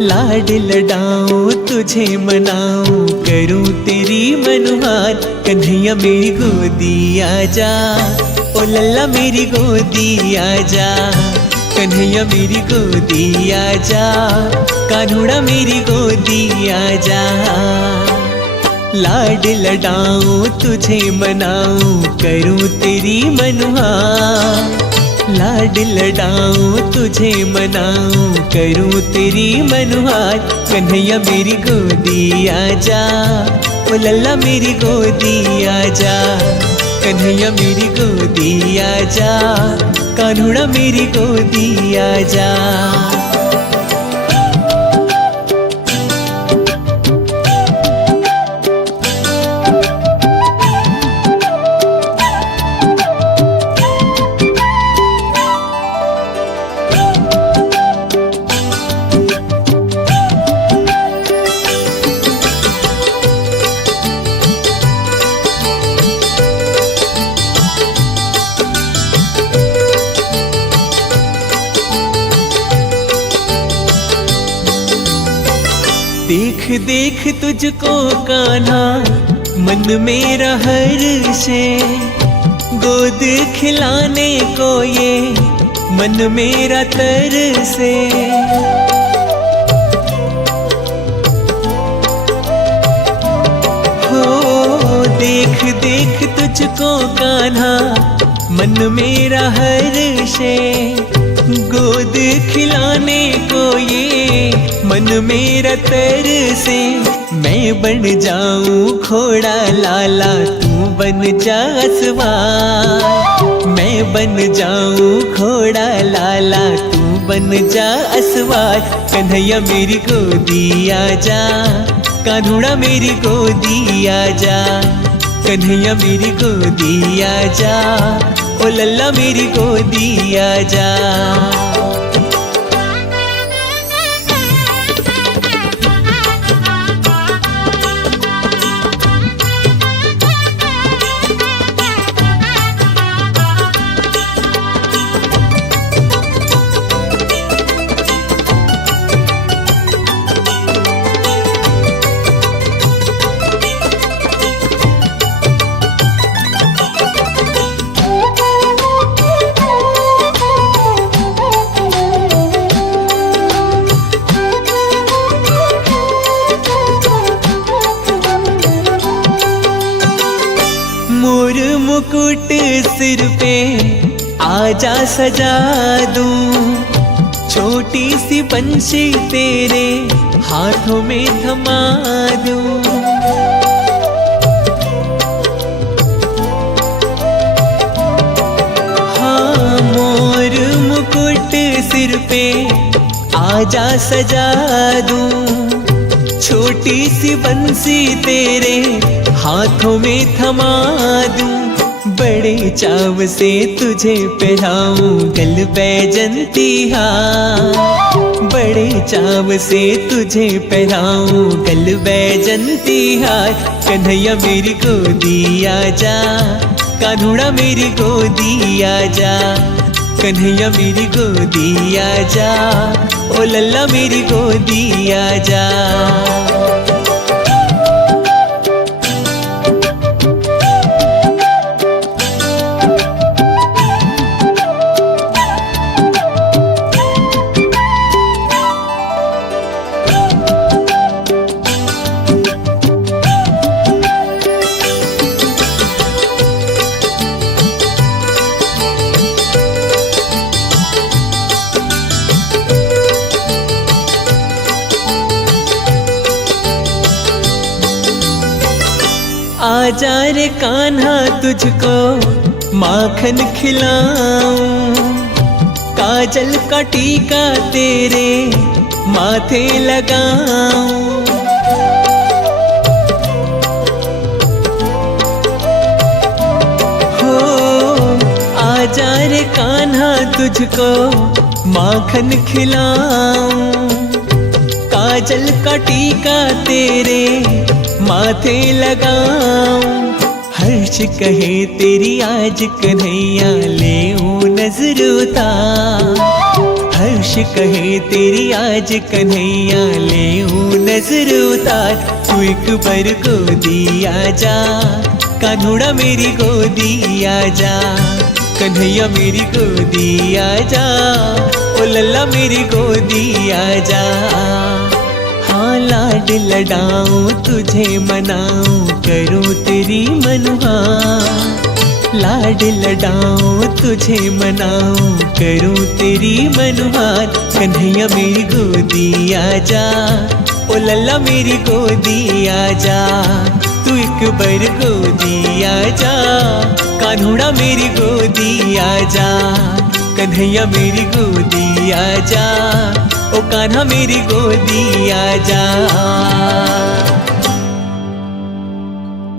लाड लडाऊं तुझे मनाऊं करूं तेरी मनुहार। कन्हैया मेरी गोदी आजा, ओ लल्ला मेरी गोदी आजा। कन्हैया मेरी गोदी आजा, कान्हुड़ा मेरी गोदी आजा। लाड लडाऊं तुझे मनाऊं करूं तेरी मनुहार। लाड लडाऊं तुझे मनाऊं करूं तेरी मनुहार। कन्हैया मेरी गोदी आजा, ओ लल्ला मेरी गोदी आजा। कन्हैया मेरी गोदी आजा, कान्हुड़ा मेरी गोदी आजा। देख देख तुझको कान्हा मन मेरा हर्षे। गोद खिलाने को ये मन मेरा तरसे। हो देख देख तुझको कान्हा मन मेरा हर्षे। गोद खिलाने को ये मन मेरा तरसे। मैं बन जाऊं घोड़ा लाला तू बन जा असवार। मैं बन जाऊं घोड़ा लाला तू बन जा असवार। कन्हैया मेरी गोदी आजा, कान्हुड़ा मेरी गोदी आजा। कन्हैया मेरी गोदी आजा, ओ लल्ला मेरी गोदी आजा। मुकुट सिर पे आजा सजा दूं। छोटी सी बंशी तेरे हाथों में थमा दूं। हाँ मोर मुकुट सिर पे आजा सजा दूं। छोटी सी बंसी तेरे हाथों में थमा दूं। बड़े चाव से तुझे पहनाऊं गल बैजंती हार। बड़े चाव से तुझे पहनाऊं गल बैजंती हार। कन्हैया मेरी गोदी आजा, कान्हुड़ा मेरी गोदी आजा। कन्हैया मेरी गोदी आजा, ओ लल्ला मेरी गोदी आजा। आजा रे कान्हा तुझको माखन खिलाऊं। काजल का टीका तेरे माथे लगाऊं। हो आजा रे कान्हा तुझको माखन खिलाऊं। काजल का टीका तेरे माथे लगाऊं। हर्ष कहे तेरी आज कन्हैया ले नजर उतार। हर्ष कहे तेरी आज कन्हैया, ले नजर उतार तू एक बार गोदी आजा, कान्हुड़ा मेरी गोदी आजा, कन्हैया मेरी गोदी आजा, ओ लल्ला मेरी गोदी आजा। हाँ लाड लडाऊं तुझे मनाऊं, करूं तेरी मनुहार, लाड लडाऊं तुझे मनाऊं, करूं तेरी मनुहार, कन्हैया मेरी गोदी आजा, ओ लल्ला मेरी गोदी आजा, तू एक बार गोदी आजा, कान्हुड़ा मेरी गोदी आजा, कन्हैया मेरी गोदी आजा, ओ कान्हा मेरी गोदी आजा।